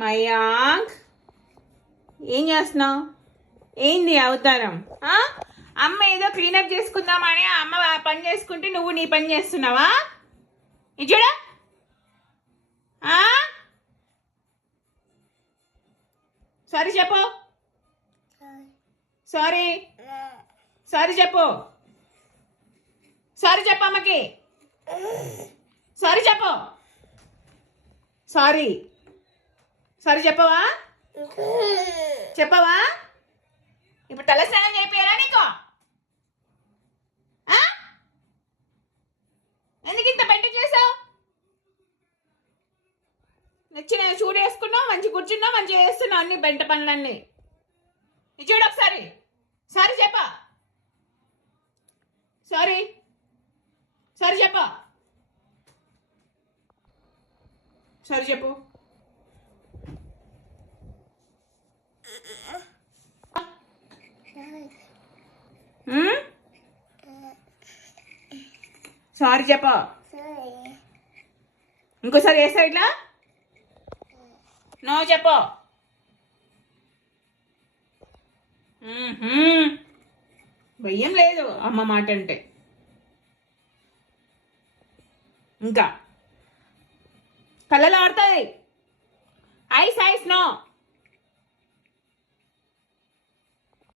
మయాంక్, ఏం చేస్తున్నావు? ఏంది అవతారం? అమ్మ ఏదో క్లీనప్ చేసుకుందామని అమ్మ పని చేసుకుంటే నువ్వు నీ పని చేస్తున్నావా? ఇచ్చుడా సారీ చెప్పు. సారీ సారీ చెప్పు. సారీ చెప్పు అమ్మకి. సారీ చెప్పు. సారీ సారీ చెప్పవా? చెప్పవా? ఇప్పుడు తల స్నానం చేయపోయారా నీకు? ఎందుకు ఇంత బయట చేసావు? నచ్చిన చూడు వేసుకున్నావు, మంచి కూర్చున్నావు, మంచిగా చేస్తున్నావు అన్ని బెంట పనులన్నీ. చూడు ఒకసారి. సారీ చెప్పా. సారీ సారీ చెప్పా. సారీ చెప్పు. సారీ చెప్పా. ఇంకోసారి వేస్తా ఇట్లా. నో చెప్పు. భయం లేదు అమ్మ మాట అంటే. ఇంకా కళ్ళలో ఆడుతుంది. ఐస్ ఐస్ నో.